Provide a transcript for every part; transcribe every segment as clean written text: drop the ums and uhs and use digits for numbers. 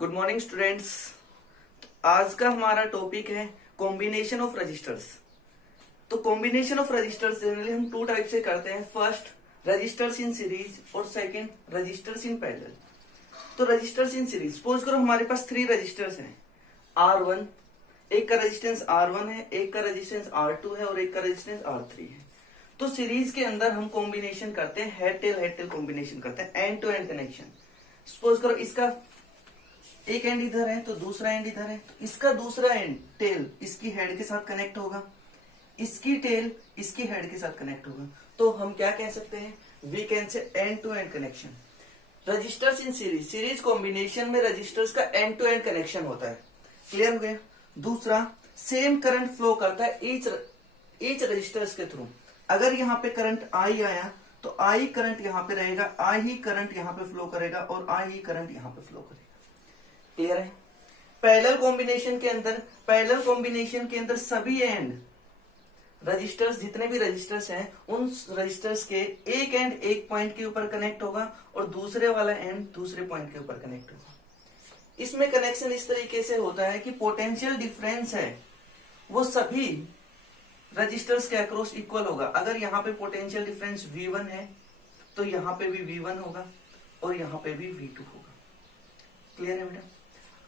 Good morning students. आज का हमारा टॉपिक है कॉम्बिनेशन ऑफ रजिस्टर्स। तो कॉम्बिनेशन ऑफ रजिस्टर्स जनरली हम टू टाइप से करते हैं, फर्स्ट रजिस्टर्स इन सीरीज और सेकंड रजिस्टर्स इन पैरेलल। तो रजिस्टर्स इन सीरीज, सपोज करो हमारे पास थ्री रजिस्टर्स हैं R1, एक का रेजिस्टेंस R1 है, एक का रेजिस्टेंस R2 है और एक का रेजिस्टेंस R3 है। तो सीरीज के अंदर हम कॉम्बिनेशन करते हैं, हेड टेल कॉम्बिनेशन करते हैं, end to end connection. Suppose करो इसका एक एंड इधर है तो दूसरा एंड इधर है, तो इसका दूसरा एंड टेल इसकी हेड के साथ कनेक्ट होगा, इसकी टेल इसकी हेड के साथ कनेक्ट होगा। तो हम क्या कह सकते हैं, we can say end to end connection. Resistors in series, series combination में रजिस्टर्स का एंड टू एंड कनेक्शन होता है। क्लियर हो गया। दूसरा, सेम करंट फ्लो करता है ईच रजिस्टर्स के थ्रू। अगर यहाँ पे करंट आई आया तो आई करंट यहाँ पे रहेगा, आई ही करंट यहाँ पे फ्लो करेगा और आई ही करंट यहाँ पे फ्लो करेगा। क्लियर है। पैरेलल कॉम्बिनेशन के अंदर सभी एंड रजिस्टर्स, जितने भी रजिस्टर्स हैं, उन रजिस्टर्स के एक एंड एक पॉइंट के ऊपर कनेक्ट होगा और दूसरे वाला एंड दूसरे पॉइंट के ऊपर कनेक्ट होगा। इसमें कनेक्शन इस तरीके से होता है कि पोटेंशियल डिफरेंस है वो सभी रजिस्टर्स के अक्रॉस इक्वल होगा। अगर यहाँ पे पोटेंशियल डिफरेंस V1 है तो यहाँ पे भी V1 होगा और यहाँ पे भी V2 होगा। क्लियर है बेटा।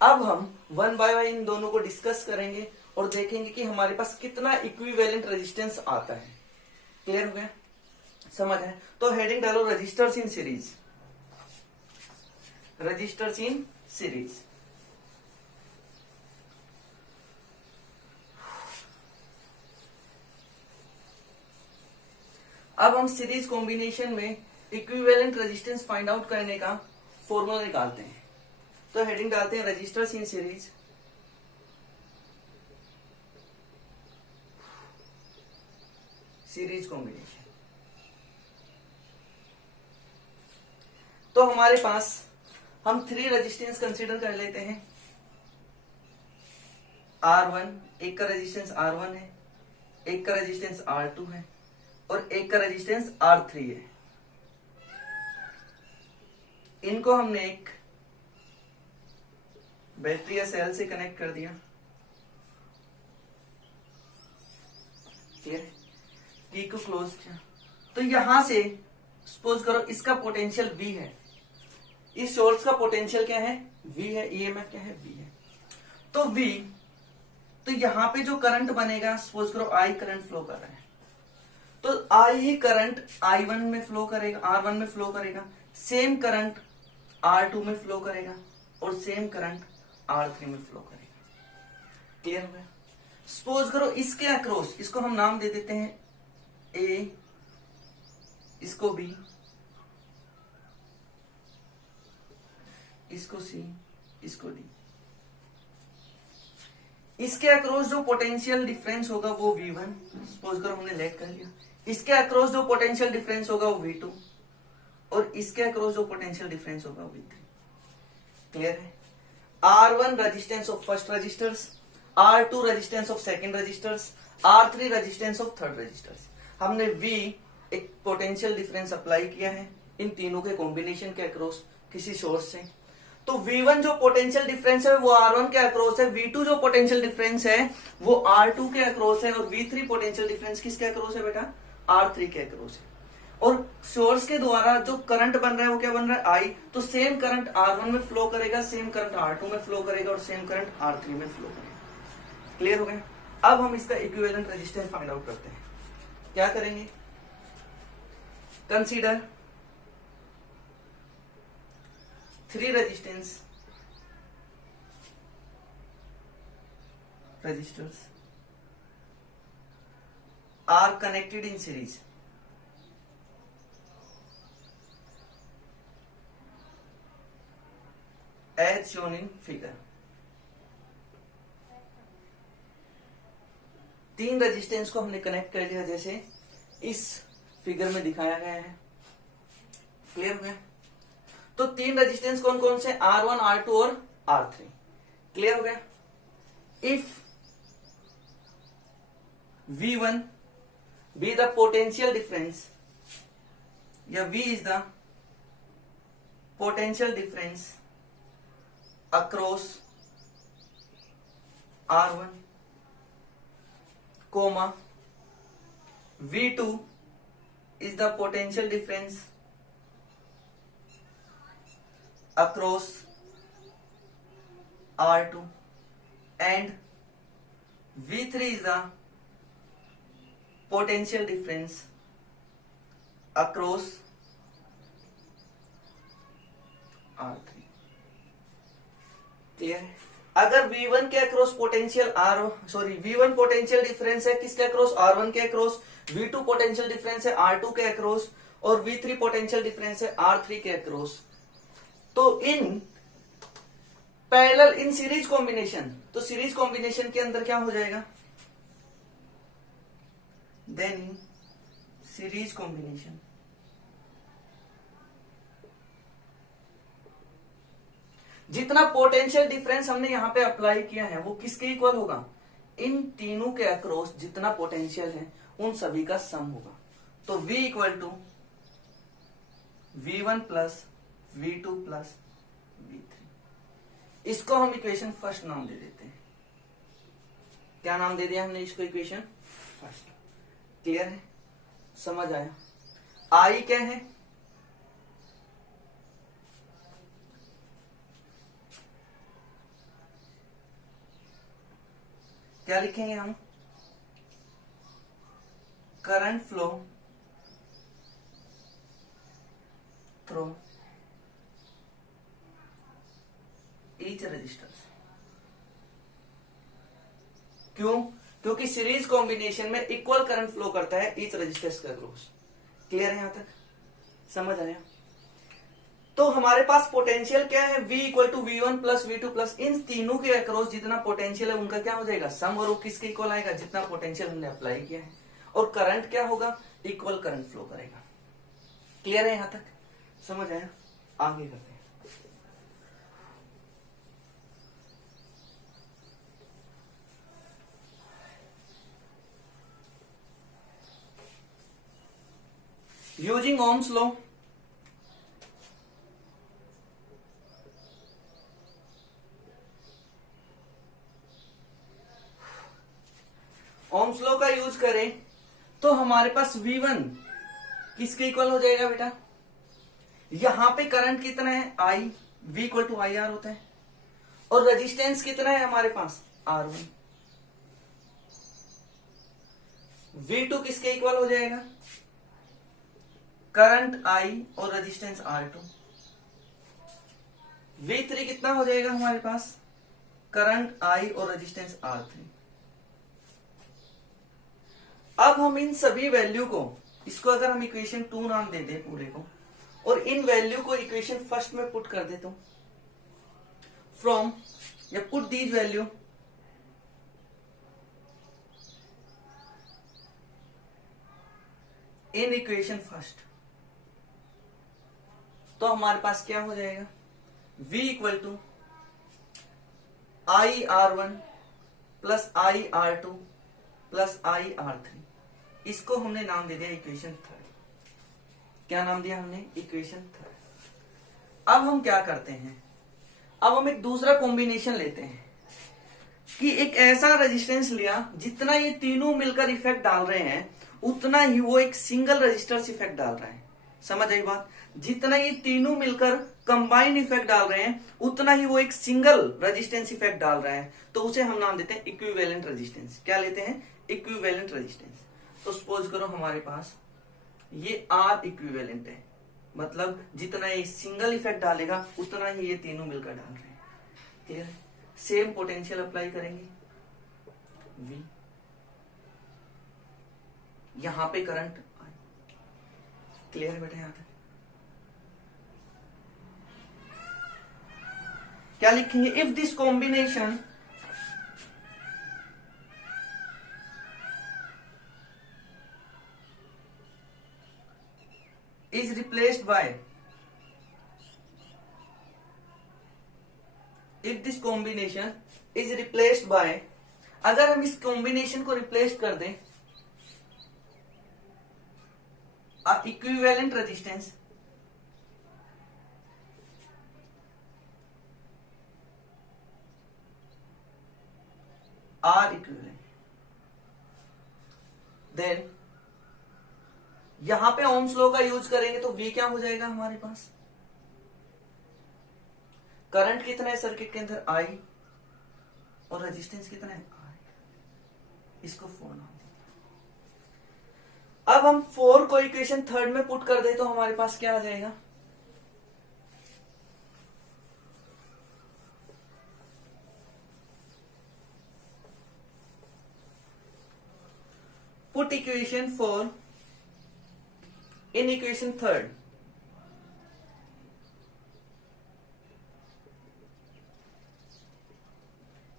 अब हम वन बाय वन इन दोनों को डिस्कस करेंगे और देखेंगे कि हमारे पास कितना इक्विवेलेंट रेजिस्टेंस आता है। क्लियर हो गया, समझ है। तो हेडिंग डालो resistors in series, resistors in series. अब हम सीरीज कॉम्बिनेशन में इक्विवेलेंट रेजिस्टेंस फाइंड आउट करने का फॉर्मूला निकालते हैं। तो हेडिंग डालते हैं resistors in series, series combination. तो हमारे पास हम थ्री रेजिस्टेंस कंसीडर कर लेते हैं। R1, एक का रेजिस्टेंस R1 है, एक का रेजिस्टेंस R2 है और एक का रेजिस्टेंस R3 है। इनको हमने एक बैटरी या सेल से कनेक्ट कर दिया। की को क्लोज किया। तो यहां से सपोज करो इसका पोटेंशियल V है, इस सोर्स का पोटेंशियल क्या है, V है, ईएमएफ क्या है, V है। तो V, तो यहां पे जो करंट बनेगा, सपोज करो I करंट फ्लो कर रहा है, तो I ही करंट I1 में फ्लो करेगा, R1 में फ्लो करेगा, सेम करंट R2 में फ्लो करेगा और सेम करंट R3 में फ्लो करेगा। क्लियर हो गया। सपोज करो इसके अक्रॉस, इसको हम नाम दे देते हैं A, इसको B, इसको C, इसको D। इसके अक्रॉस जो पोटेंशियल डिफरेंस होगा वो V1, सपोज करो हमने लेट कर लिया। इसके अक्रॉस जो पोटेंशियल डिफरेंस होगा वो V2 और इसके अक्रॉस जो पोटेंशियल डिफरेंस होगा वो V3। क्लियर है। R1 resistance of first resistors, R2 resistance of second resistors, R3 resistance of third resistors. हमने V एक पोटेंशियल डिफरेंस अप्लाई किया है इन तीनों के कॉम्बिनेशन के अक्रॉस किसी सोर्स से। तो V1 जो पोटेंशियल डिफरेंस है वो R1 के अक्रॉस है, V2 जो पोटेंशियल डिफरेंस है वो R2 के अक्रॉस है और V3 पोटेंशियल डिफरेंस किसके अक्रॉस है बेटा, R3 के अक्रॉस है। और सोर्स के द्वारा जो करंट बन रहा है वो क्या बन रहा है, I। तो सेम करंट R1 में फ्लो करेगा, सेम करंट R2 में फ्लो करेगा और सेम करंट R3 में फ्लो करेगा। क्लियर हो गया। अब हम इसका इक्विवेलेंट रेजिस्टेंस फाइंड आउट करते हैं। क्या करेंगे, consider three resistance resistors are connected in series as shown in figure. तीन रेजिस्टेंस को हमने कनेक्ट कर लिया जैसे इस फिगर में दिखाया गया है। क्लियर हो गया। तो तीन रेजिस्टेंस कौन कौन से, R1, R2 और R3। क्लियर हो गया। If V1 be the potential difference या V is the potential difference across R1, comma V2 is the potential difference across R2 and V3 is the potential difference across R3। Clear है? अगर V1 के across potential V1 potential difference है किसके across, R1 के across, V2 potential difference है R2 के across और V3 potential difference है R3 के अक्रॉस, तो in parallel in series combination, तो सीरीज कॉम्बिनेशन के अंदर क्या हो जाएगा, देन इन सीरीज कॉम्बिनेशन जितना पोटेंशियल डिफरेंस हमने यहां पे अप्लाई किया है वो किसके इक्वल होगा, इन तीनों के अक्रॉस जितना पोटेंशियल है उन सभी का सम होगा। तो V equal to V1 plus V2 plus V3, इसको हम इक्वेशन फर्स्ट नाम दे देते हैं। क्या नाम दे दिया हमने इसको, इक्वेशन फर्स्ट। क्लियर है, समझ आया? आई क्या है, क्या लिखेंगे हम, current flow through each resistor. क्यों? क्योंकि सीरीज कॉम्बिनेशन में इक्वल करंट फ्लो करता है ईच रजिस्टर्स का अक्रॉस। क्लियर है, यहां तक समझ आया? तो हमारे पास पोटेंशियल क्या है, V equal to V1 plus V2 plus इन तीनों के अक्रॉस जितना पोटेंशियल है उनका क्या हो जाएगा, सम, और वो किसके इक्वल आएगा, जितना पोटेंशियल हमने अप्लाई किया है। और करंट क्या होगा, इक्वल करंट फ्लो करेगा। क्लियर है, यहां तक समझ आया? आगे करते हैं। Using Ohm's law, Ohm's law का यूज करें तो हमारे पास V1 किसके इक्वल हो जाएगा बेटा, यहां पे करंट कितना है I, V equal to IR होता है, और रेजिस्टेंस कितना है हमारे पास R1। V2 किसके इक्वल हो जाएगा, करंट I और रेजिस्टेंस R2। V3 कितना हो जाएगा हमारे पास, करंट I और रेजिस्टेंस R3। अब हम इन सभी वैल्यू को, इसको अगर हम इक्वेशन 2 नाम दे दें पूरे को, और इन वैल्यू को इक्वेशन फर्स्ट में पुट कर देता हूं, फ्रॉम या put these value in equation first, तो हमारे पास क्या हो जाएगा, V equal to IR1 plus IR2 plus IR3, इसको हमने नाम दे दिया इक्वेशन थर्ड। क्या नाम दिया हमने, इक्वेशन थर्ड। अब हम क्या करते हैं, अब हम एक दूसरा कॉम्बिनेशन लेते हैं कि एक ऐसा रेजिस्टेंस लिया जितना ये तीनों मिलकर इफेक्ट डाल रहे हैं उतना ही वो एक सिंगल रजिस्टर्स इफेक्ट डाल रहा है। समझ आई बात, जितना ये तीनों मिलकर कंबाइंड इफेक्ट डाल रहे हैं उतना ही वो एक सिंगल रेजिस्टेंस इफेक्ट डाल रहा है, तो उसे हम नाम देते हैं इक्विवेलेंट रेजिस्टेंस। क्या लेते हैं, इक्विवेलेंट रेजिस्टेंस। तो सपोज करो हमारे पास ये R इक्विवेलेंट है, मतलब जितना ये सिंगल इफेक्ट डालेगा उतना ही ये तीनों मिलकर डाल रहे हैं। क्लियर है, सेम पोटेंशियल अप्लाई करेंगे, V, यहां पे करंट I। क्लियर है बेटा, यहां तक क्या लिखेंगे, if this combination is replaced by, if this combination is replaced by, अगर हम इस कॉम्बिनेशन को रिप्लेस कर दें इक्विवेलेंट रेजिस्टेंस, देन यहां पे ओम्स लॉ का यूज करेंगे तो V क्या हो जाएगा हमारे पास, करंट कितना है सर्किट के अंदर I, और रेजिस्टेंस कितना है R, इसको 4 नाम देंगे। अब हम 4 को इक्वेशन थर्ड में पुट कर दे तो हमारे पास क्या आ जाएगा, put equation 4 in equation third,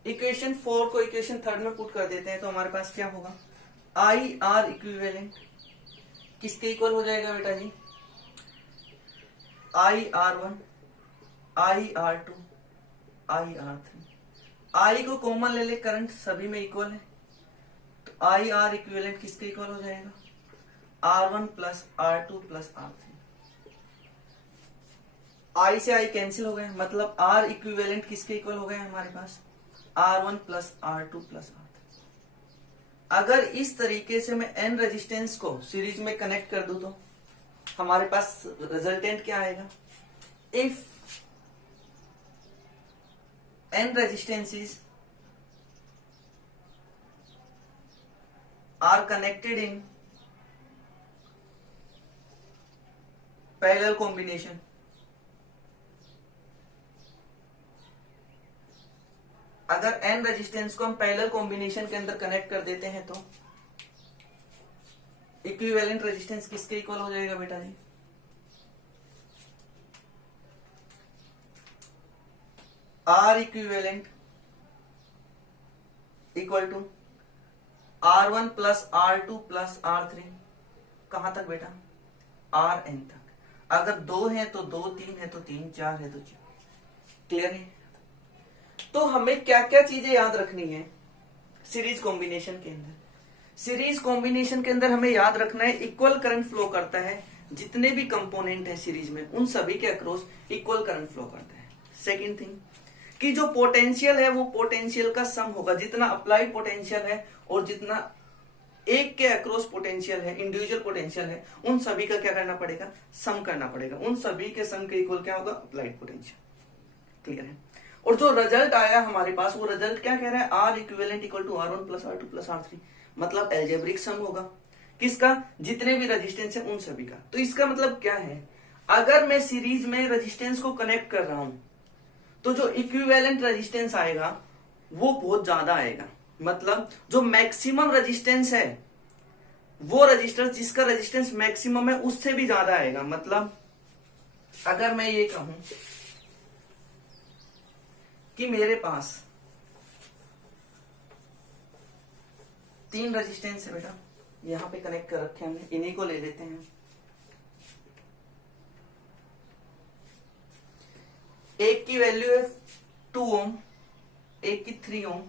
equation 4 को इक्वेशन थर्ड में पुट कर देते हैं तो हमारे पास क्या होगा, आई आर इक्विवेलेंट किसके इक्वल हो जाएगा बेटा जी, I R one, I R two, I R three. I को कॉमन ले ले, करंट सभी में इक्वल है, तो आई आर इक्विवेलेंट किसके इक्वल हो जाएगा, R one plus R two plus R three. I से आई कैंसिल हो गए, मतलब आर इक्विवेलेंट किसके इक्वल हो गए हमारे पास, R one plus R two plus R three. अगर इस तरीके से मैं एन रेजिस्टेंस को सीरीज में कनेक्ट कर दूं तो हमारे पास रिजल्टेंट क्या आएगा, if N resistances are connected in parallel combination, अगर एन रेजिस्टेंस को हम पैरेलल कॉम्बिनेशन के अंदर कनेक्ट कर देते हैं तो इक्विवेलेंट रेजिस्टेंस किसके इक्वल हो जाएगा बेटा जी, R equivalent equal to R one plus R two plus R three, कहां तक बेटा, आर एन तक। अगर 2 है तो 2, 3 है तो 3, 4 है तो 4। क्लियर है। तो हमें क्या क्या चीजें याद रखनी है सीरीज कॉम्बिनेशन के अंदर, सीरीज कॉम्बिनेशन के अंदर हमें याद रखना है इक्वल करंट फ्लो करता है, जितने भी कंपोनेंट है सीरीज में उन सभी के अक्रॉस इक्वल करंट फ्लो करता है। सेकेंड थिंग कि जो पोटेंशियल है वो पोटेंशियल का सम होगा, जितना अप्लाइड पोटेंशियल है और जितना एक के अक्रॉस पोटेंशियल है, इंडिविजुअल पोटेंशियल है, उन सभी का क्या करना पड़ेगा, सम करना पड़ेगा। उन सभी के सम के इक्वल क्या होगा, अप्लाइड पोटेंशियल। क्लियर है। और जो रिजल्ट आया हमारे पास वो रिजल्ट क्या कह रहा है, R equivalent equal to R one plus R two plus R three, मतलब एल्जेब्रिक सम होगा किसका, जितने भी रेजिस्टेंस है उन सभी का। तो इसका मतलब क्या है, अगर मैं सीरीज में रेजिस्टेंस को कनेक्ट कर रहा हूं तो जो इक्विवेलेंट रेजिस्टेंस आएगा वो बहुत ज्यादा आएगा, मतलब जो मैक्सिमम रेजिस्टेंस है वो रेजिस्टेंस जिसका रेजिस्टेंस मैक्सिमम है उससे भी ज्यादा आएगा। मतलब अगर मैं ये कहूं कि मेरे पास 3 रेजिस्टेंस है बेटा, यहां पे कनेक्ट कर रखे हमने, इन्हीं को ले लेते हैं। एक की वैल्यू है 2 ओम, एक की 3 ओम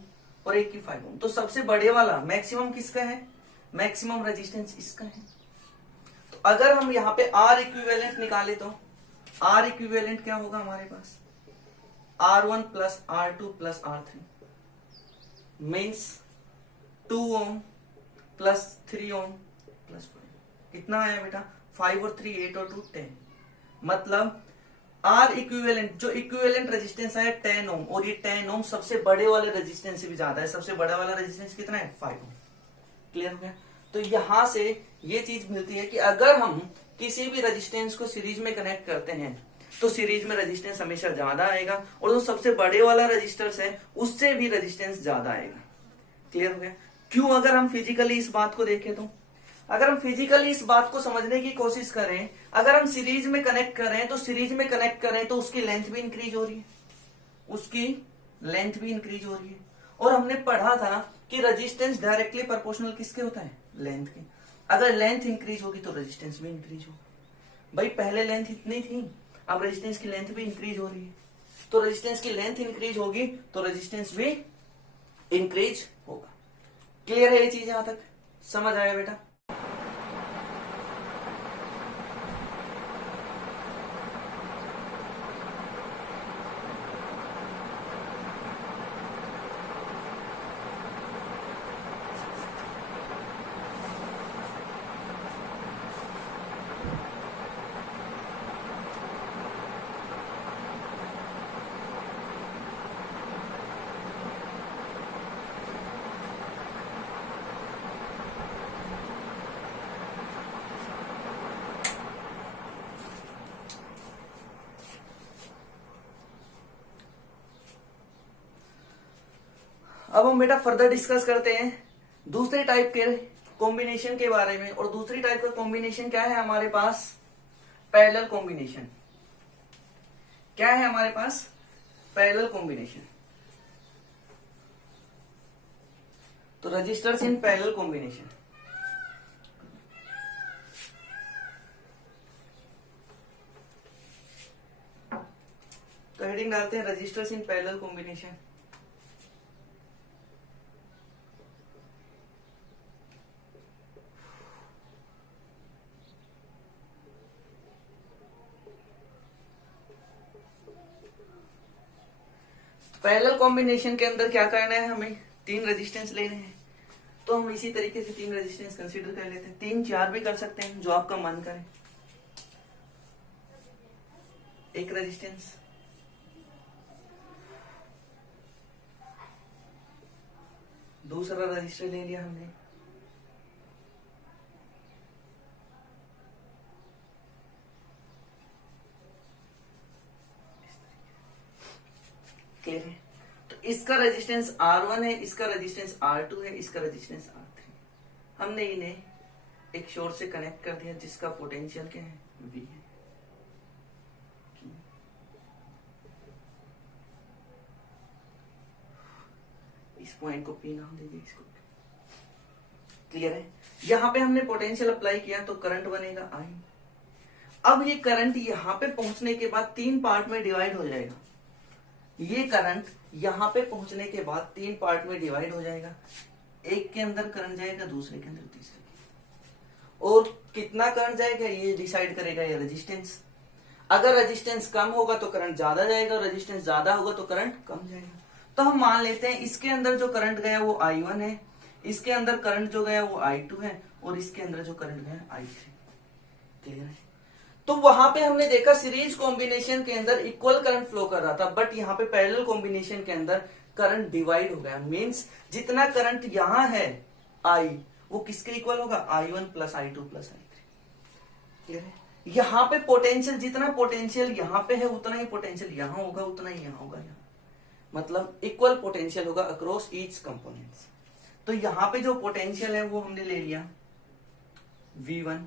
और एक की 5 ओम। तो सबसे बड़े वाला मैक्सिमम किसका है, मैक्सिमम रेजिस्टेंस इसका है। तो अगर हम यहां पे आर इक्विवेलेंट निकाले तो आर इक्विवेलेंट क्या होगा हमारे पास, R1 plus R2 plus R3 means 2 ohm plus 3 ohm plus 5। कितना आया बेटा, 5 और 3 8 और 2 10। मतलब R इक्विवेलेंट, जो इक्विवेलेंट रेजिस्टेंस है 10 ओम, और ये 10 ओम सबसे बड़े वाले रेजिस्टेंस से भी ज्यादा है। सबसे बड़ा वाला रेजिस्टेंस कितना है, 5 ओम। क्लियर हो गया। तो यहां से ये चीज मिलती है कि अगर हम किसी भी रेजिस्टेंस को सीरीज में कनेक्ट करते हैं तो सीरीज में रेजिस्टेंस हमेशा ज्यादा आएगा, और जो सबसे बड़े वाला रेजिस्टेंस है उससे भी रेजिस्टेंस ज्यादा आएगा। क्लियर हो गया। क्यों, अगर हम फिजिकली इस बात को देखें तो, अगर हम फिजिकली इस बात को समझने की कोशिश करें, अगर हम सीरीज में कनेक्ट करें तो सीरीज में कनेक्ट करें तो उसकी लेंथ भी इंक्रीज हो रही है, उसकी लेंथ भी इंक्रीज हो रही है। और हमने पढ़ा था कि रेजिस्टेंस डायरेक्टली प्रोपोर्शनल किसके होता है, लेंथ के। अगर लेंथ इंक्रीज होगी तो रेजिस्टेंस भी इंक्रीज होगा। भाई पहले लेंथ इतनी थी, अब रेजिस्टेंस की लेंथ भी इंक्रीज हो रही है, तो रेजिस्टेंस की लेंथ इंक्रीज होगी तो रेजिस्टेंस भी इंक्रीज होगा। क्लियर है ये चीज, यहां तक समझ आया बेटा। अब हम बेटा फर्दर डिस्कस करते हैं दूसरे टाइप के कॉम्बिनेशन के बारे में। और दूसरी टाइप का कॉम्बिनेशन क्या है हमारे पास? Parallel combination. क्या है हमारे पास? Parallel combination. तो रजिस्टर्स इन पैरेलल कॉम्बिनेशन। तो हेडिंग डालते हैं resistors in parallel combination. Parallel combination के अंदर क्या करना है? हमें 3 रेजिस्टेंस लेने हैं। तो हम इसी तरीके से 3 रेजिस्टेंस कंसीडर कर लेते हैं। 3 4 भी कर सकते हैं, जो आपका मन करे। एक रेजिस्टेंस, दूसरा रजिस्टर ले लिया हमने, क्लियर है? तो इसका रेजिस्टेंस R1 है, इसका रेजिस्टेंस R2 है, इसका रेजिस्टेंस R3। हमने इन्हें एक शॉर्ट से कनेक्ट कर दिया, जिसका पोटेंशियल क्या है? V है। इस पॉइंट को P नाम दीजिए, इसको। क्लियर है? यहां पे हमने पोटेंशियल अप्लाई किया तो करंट बनेगा I। अब ये करंट यहां पे पहुंचने के बाद 3 पार्ट में डिवाइड हो जाएगा। ये करंट यहां पे पहुंचने के बाद 3 पार्ट में डिवाइड हो जाएगा। एक के अंदर करंट जाएगा, दूसरे के अंदर, तीसरे के। और कितना करंट जाएगा ये डिसाइड करेगा ये रेजिस्टेंस। अगर रेजिस्टेंस कम होगा तो करंट ज्यादा जाएगा, और रेजिस्टेंस ज्यादा होगा तो करंट कम जाएगा। तो हम मान लेते हैं इसके अंदर जो करंट गया वो I1 है, इसके अंदर करंट जो गया वो I2 है, और इसके अंदर जो करंट गया I3। क्लियर है? तो वहां पे हमने देखा सीरीज कॉम्बिनेशन के अंदर इक्वल करंट फ्लो कर रहा था, बट यहाँ पे पैरेलल कॉम्बिनेशन के अंदर करंट डिवाइड हो गया। मींस जितना करंट यहां है I, वो किसके इक्वल होगा? I1 plus I2 plus I3। Clear है? यहाँ पे पोटेंशियल, जितना पोटेंशियल यहाँ पे है उतना ही पोटेंशियल यहाँ होगा, उतना ही यहाँ होगा। यहाँ मतलब इक्वल पोटेंशियल होगा अक्रॉस ईच कंपोनेंट्स। तो यहाँ पे जो पोटेंशियल है वो हमने ले लिया V1,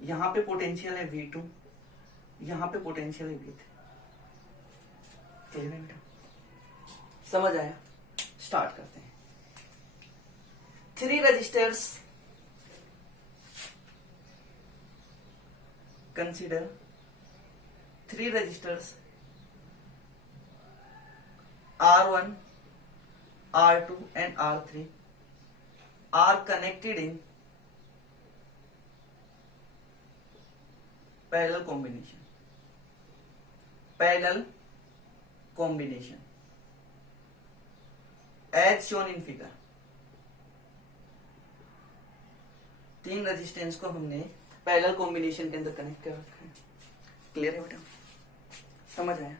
यहां पे पोटेंशियल है V2, यहां पे पोटेंशियल है V3। क्लियर है बेटा? समझ आया? स्टार्ट करते हैं। 3 resistors, consider 3 resistors R1, R2 and R3 are connected in parallel combination. Parallel combination as shown in figure। 3 resistance को हमने पैरेलल कॉम्बिनेशन के अंदर कनेक्ट कर रखा है। क्लियर है बेटा? समझ आया?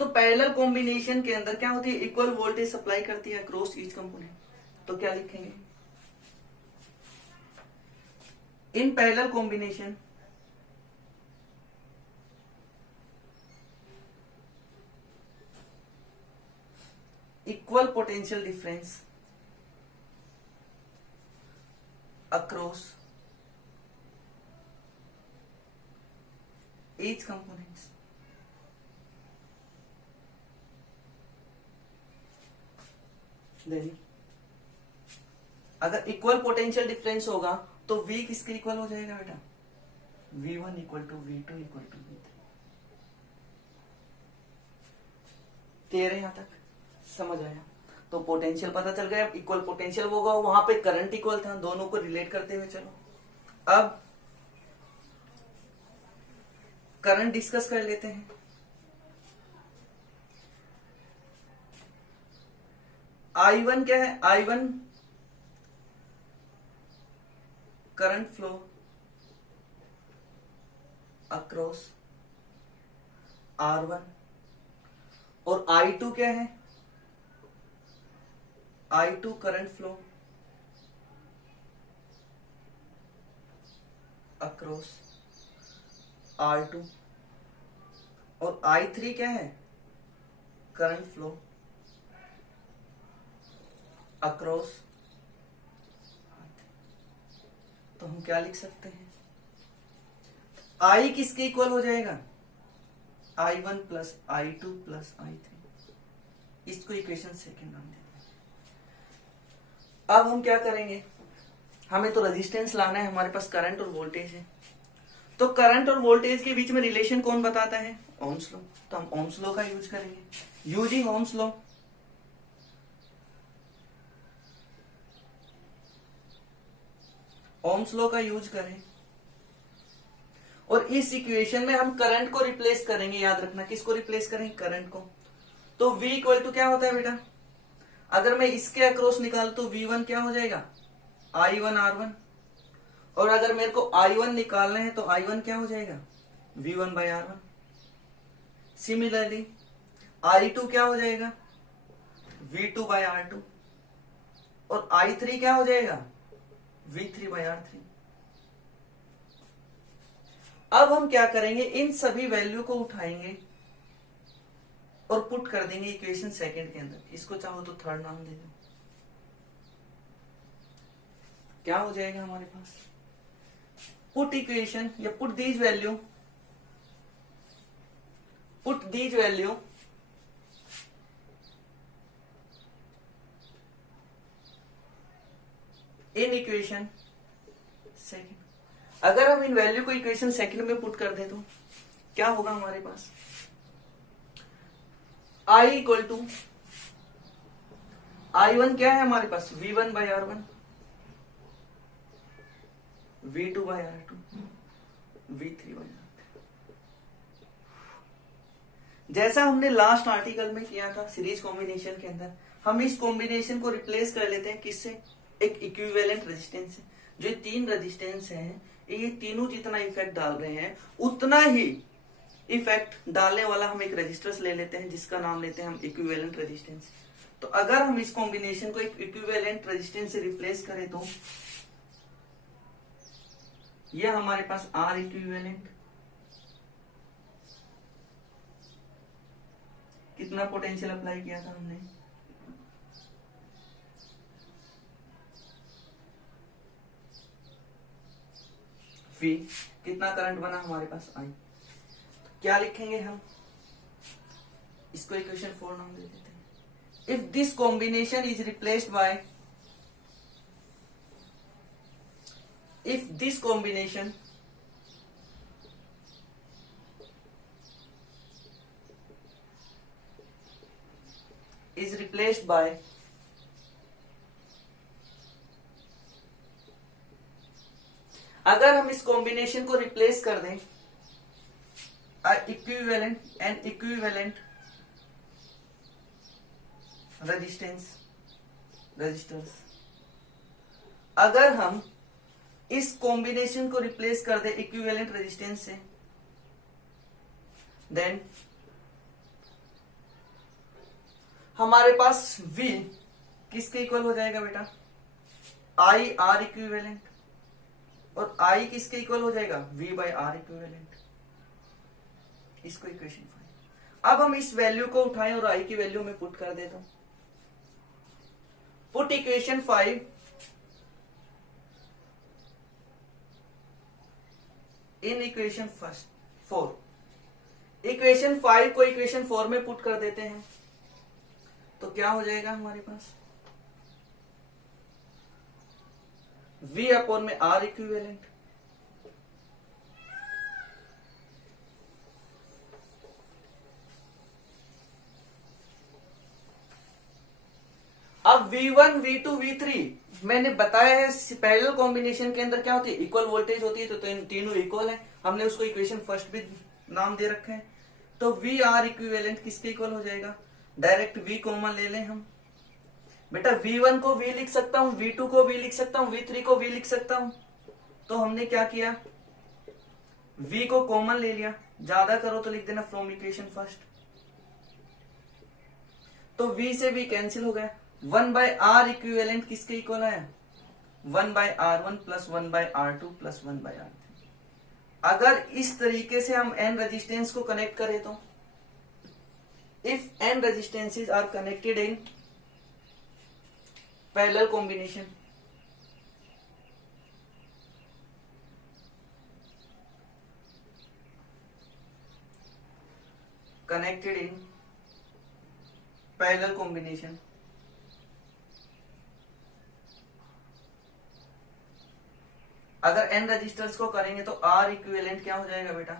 तो पैरेलल कॉम्बिनेशन के अंदर क्या होती है? इक्वल वोल्टेज सप्लाई करती है अक्रॉस ईच कंपोनेंट। तो क्या लिखेंगे? इन parallel combination equal potential difference across each components। देखिए, अगर इक्वल पोटेंशियल डिफरेंस होगा तो V किसके इक्वल हो जाएगा बेटा? V1 equal to V2 equal to V3। Clear है यहां तक? समझ आया? तो पोटेंशियल पता चल गया। इक्वल पोटेंशियल होगा, वहां पे करंट इक्वल था, दोनों को रिलेट करते हुए चलो अब करंट डिस्कस कर लेते हैं। I1 क्या है? I1 current flow across R1, और I2 क्या है? I2 current flow across R2, और I3 क्या है? करंट फ्लो अक्रॉस, तो हम क्या लिख सकते हैं, आई किसके इक्वल हो जाएगा, I1 plus I2 plus I3, इसको इक्वेशन सेकंड नाम देते हैं। अब हम क्या करेंगे, हमें तो रेजिस्टेंस लाना है, हमारे पास करंट और वोल्टेज है, तो करंट और वोल्टेज के बीच में रिलेशन कौन बताता है, ओम्स लॉ, तो हम ओम्स लॉ का यूज करेंगे, using Ohm's law. Ohm's law का यूज करें और इस इक्वेशन में हम करंट को रिप्लेस करेंगे, याद रखना किसको रिप्लेस करेंगे, करंट को। तो V इक्वल टू क्या होता है बेटा, अगर मैं इसके अक्रॉस निकाल तो V1 क्या हो जाएगा, I1 R1, और अगर मेरे को I1 निकालना है तो I1 क्या हो जाएगा, V1 by R1। Similarly I2 क्या हो जाएगा, V2 बाई R2, और I3 क्या हो जाएगा, V3 बाई R3। अब हम क्या करेंगे, इन सभी वैल्यू को उठाएंगे और पुट कर देंगे इक्वेशन सेकंड के अंदर, इसको चाहो तो थर्ड नाम दे दो। क्या हो जाएगा हमारे पास, पुट इक्वेशन या put these value in equation second. अगर हम इन वैल्यू को इक्वेशन सेकंड में पुट कर दे तो क्या होगा हमारे पास, I इक्वल टू I1 क्या है हमारे पास, V1 by R1, V2 by R2, V3 by R3। जैसा हमने लास्ट आर्टिकल में किया था सीरीज कॉम्बिनेशन के अंदर, हम इस कॉम्बिनेशन को रिप्लेस कर लेते हैं किससे, एक इक्विवेलेंट रेजिस्टेंस से। जो ये तीन रेजिस्टेंस हैं, ये तीनों जितना इफेक्ट डाल रहे हैं उतना ही इफेक्ट डालने वाला हम एक रेजिस्टेंस ले लेते हैं, जिसका नाम लेते हैं हम इक्विवेलेंट रेजिस्टेंस। तो अगर हम इस कॉम्बिनेशन को एक इक्विवेलेंट रेजिस्टेंस से रिप्लेस करें तो ये हमारे पास R इक्विवेलेंट, कितना पोटेंशियल अप्लाई किया था हमने, V, कितना करंट बना हमारे पास I। तो क्या लिखेंगे हम, इसको इक्वेशन 4 नाम दे देते हैं। If this combination is replaced by, if this combination is replaced by अगर हम इस कॉम्बिनेशन को रिप्लेस कर दें इक्विवेलेंट एंड इक्विवेलेंट रजिस्टर्स, अगर हम इस कॉम्बिनेशन को रिप्लेस कर दे इक्विवेलेंट रेजिस्टेंस से, देन हमारे पास V किसके इक्वल हो जाएगा बेटा, I R इक्विवेलेंट, और I किसके इक्वल हो जाएगा, V बाई R इक्विवेलेंट। इसको इक्वेशन 5। अब हम इस वैल्यू को उठाएं और I की वैल्यू में पुट कर देता हूं। Put equation 5 in equation 4। Equation 5 को इक्वेशन 4 में पुट कर देते हैं तो क्या हो जाएगा हमारे पास, V अपॉन में R इक्विवेलेंट, अब V1 V2 V3 मैंने बताया है पैरेलल कॉम्बिनेशन के अंदर क्या होती है, इक्वल वोल्टेज होती है, तो तीनों इक्वल है, हमने उसको इक्वेशन फर्स्ट भी नाम दे रखा है। तो V R इक्विवेलेंट किसके इक्वल हो जाएगा, डायरेक्ट V कॉमन ले लें हम, बेटा V1 को V लिख सकता हूं, V2 को V लिख सकता हूं, V3 को V लिख सकता हूं। तो हमने क्या किया, V को कॉमन ले लिया, ज्यादा करो तो लिख देना फ्रॉम इक्वेशन फर्स्ट, तो V से V कैंसिल हो गया। 1 बाय R इक्विवेलेंट किसके इक्वल आया, 1 by R1 plus 1 by R2 plus 1 by R3। अगर इस तरीके से हम n रेजिस्टेंस को कनेक्ट करें तो if n resistances are connected in parallel combination, connected in parallel combination, अगर n रजिस्टर्स को करेंगे तो R इक्विवेलेंट क्या हो जाएगा बेटा,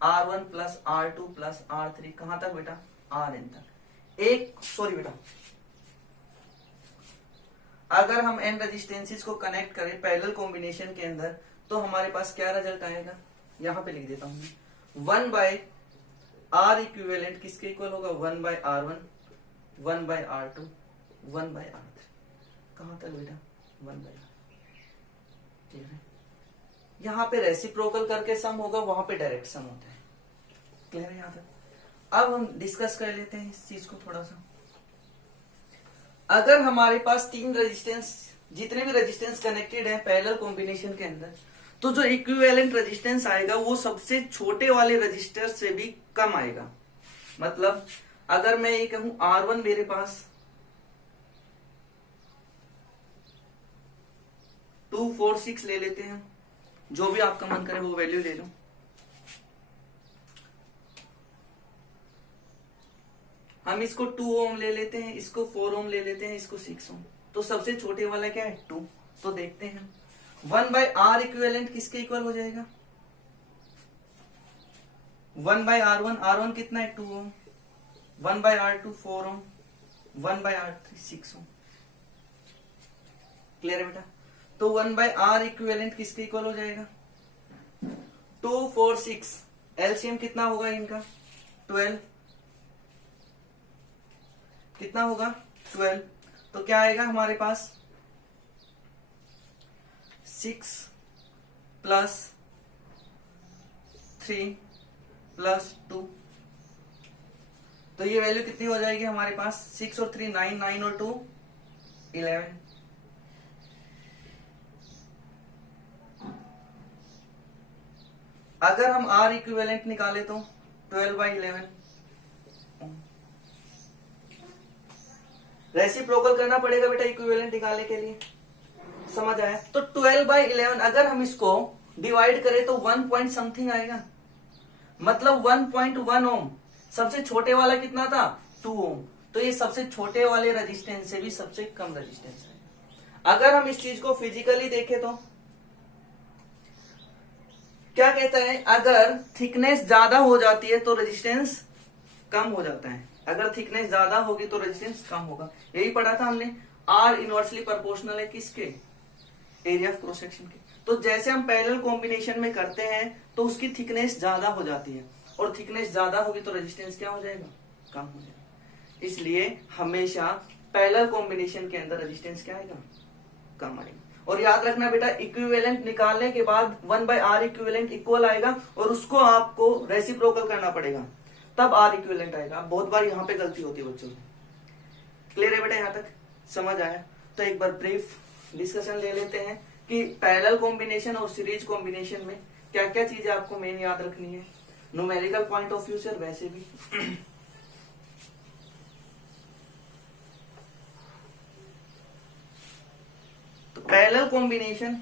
R1 plus R2 plus R3, कहां तक बेटा, Rn तक। एक सॉरी बेटा, अगर हम n रजिस्टेंसेस को कनेक्ट करें पैरेलल कॉम्बिनेशन के अंदर तो हमारे पास क्या रिजल्ट आएगा, यहां पे लिख देता हूं मैं, 1 बाय R इक्विवेलेंट किसके इक्वल होगा, 1 by R1, 1 by R2, 1 by R3, कहां तक बेटा, 1 बाय R। ठीक है, यहां पे रेसिप्रोकल करके सम होगा, वहां पे डायरेक्ट सम होता है। क्लियर है यहां तक। अब हम डिस्कस कर लेते हैं इस चीज को थोड़ा सा। अगर हमारे पास तीन रेजिस्टेंस, जितने भी रेजिस्टेंस कनेक्टेड है पैरेलल कॉम्बिनेशन के अंदर, तो जो इक्विवेलेंट रेजिस्टेंस आएगा वो सबसे छोटे वाले रजिस्टर से भी कम आएगा। मतलब अगर मैं ये कहूं R1 मेरे पास 246 ले लेते हैं, जो भी आपका मन करे वो वैल्यू ले लो। हम इसको 2 ओम ले लेते हैं, इसको 4 ओम ले लेते हैं, इसको 6 ओम। तो सबसे छोटे वाला क्या है, 2। तो देखते हैं 1 बाय R इक्विवेलेंट किसके इक्वल हो जाएगा, 1 बाय R1, R1 कितना है 2 ओम, 1 by R2 4 Om, 1 by R3 6 Om. Clear है बेटा। तो 1 बाय R इक्विवेलेंट किसके इक्वल हो जाएगा, 2 4 6, एलसीएम कितना होगा इनका, 12, कितना होगा 12। तो क्या आएगा हमारे पास, 6 प्लस 3 प्लस 2, तो ये वैल्यू कितनी हो जाएगी हमारे पास, 6 और 3 9, 9 और 2 11। अगर हम R इक्विवेलेंट निकाले तो 12 बाई 11, रेसिप्रोकल करना पड़ेगा बेटा इक्विवेलेंट निकालने के लिए, समझ आया। तो 12 बाई 11 अगर हम इसको डिवाइड करें तो 1 पॉइंट समथिंग आएगा, मतलब 1.1 ओम। सबसे छोटे वाला कितना था, 2 ओम। तो ये सबसे छोटे वाले रेजिस्टेंस से भी सबसे कम रेजिस्टेंस है। अगर हम इस चीज को फिजिकली देखें तो क्या कहता है, अगर थिकनेस ज्यादा हो जाती है तो रेजिस्टेंस कम हो जाता है, अगर थिकनेस ज्यादा होगी तो रेजिस्टेंस कम होगा। यही पढ़ा था हमने, R इनवर्सली प्रोपोर्शनल है किसके, एरिया ऑफ क्रॉस सेक्शन के। तो जैसे हम पैरेलल कॉम्बिनेशन में करते हैं तो उसकी थिकनेस ज्यादा हो जाती है, और थिकनेस ज्यादा होगी तो रेजिस्टेंस क्या हो जाएगा, कम हो जाएगा। इसलिए हमेशा पैरेलल कॉम्बिनेशन के अंदर रेजिस्टेंस क्या आएगा, कम आएगा। और याद रखना बेटा, इक्विवेलेंट निकालने के बाद 1 बाय R इक्विवेलेंट इक्वल आएगा, और उसको आपको रेसिप्रोकल करना पड़ेगा, तब R इक्विवेलेंट आएगा। बहुत बार यहाँ पे गलती होती है बच्चों में। क्लियर है बेटा, यहाँ तक समझ आया। तो एक बार ब्रीफ डिस्कशन ले लेते हैं कि पैरेलल कॉम्बिनेशन और सीरीज कॉम्बिनेशन में क्या क्या चीजें आपको मेन याद रखनी है, न्यूमेरिकल पॉइंट ऑफ व्यू से और वैसे भी। तो पैरेलल कॉम्बिनेशन,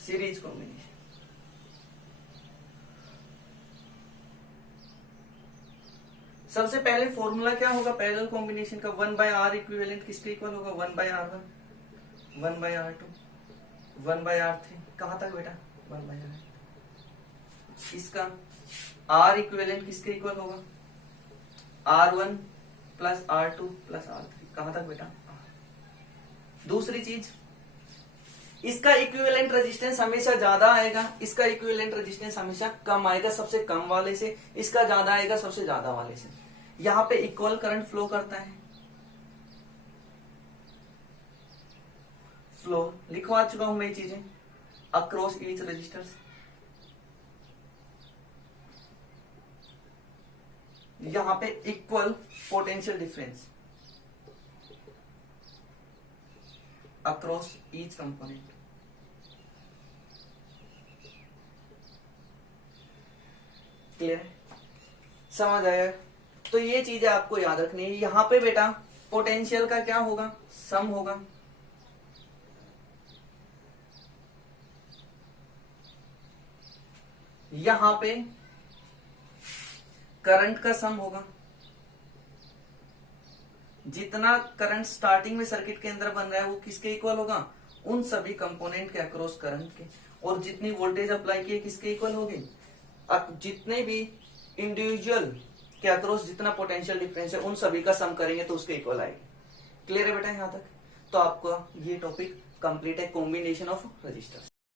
सीरीज कॉम्बिनेशन, सबसे पहले फॉर्मूला क्या होगा पैरेलल कॉम्बिनेशन का, 1 बाय R इक्विवेलेंट किसके इक्वल होगा, 1 by R1, 1 by R2, 1 by R3, कहां तक बेटा, 1 बाय R। इसका R इक्विवेलेंट किसके इक्वल होगा, R1 plus R2 plus R3, कहां तक बेटा। दूसरी चीज, इसका इक्विवेलेंट रेजिस्टेंस हमेशा ज्यादा आएगा, इसका इक्विवेलेंट रेजिस्टेंस हमेशा कम आएगा सबसे कम वाले से, इसका ज्यादा आएगा सबसे ज्यादा वाले से। यहां पे इक्वल करंट फ्लो करता है, फ्लो लिखवा चुका हूं मैं ये चीजें, अक्रॉस ईच रजिस्टर्स। यहां पे equal potential difference across each component. Clear है, समझ आया। तो ये चीजें आपको याद रखनी है। यहाँ पे बेटा पोटेंशियल का क्या होगा, सम होगा, यहाँ पे करंट का सम होगा, जितना करंट स्टार्टिंग में सर्किट के अंदर बन रहा है वो किसके इक्वल होगा, उन सभी कंपोनेंट के अक्रॉस करंट के, और जितनी वोल्टेज अप्लाई की है किसके इक्वल होगी, जितने भी इंडिविजुअल के अक्रॉस जितना पोटेंशियल डिफरेंस है उन सभी का सम करेंगे तो उसके इक्वल आएगी। क्लियर है बेटा यहाँ तक। तो आपका ये टॉपिक कंप्लीट है, कॉम्बिनेशन ऑफ रजिस्टर्स।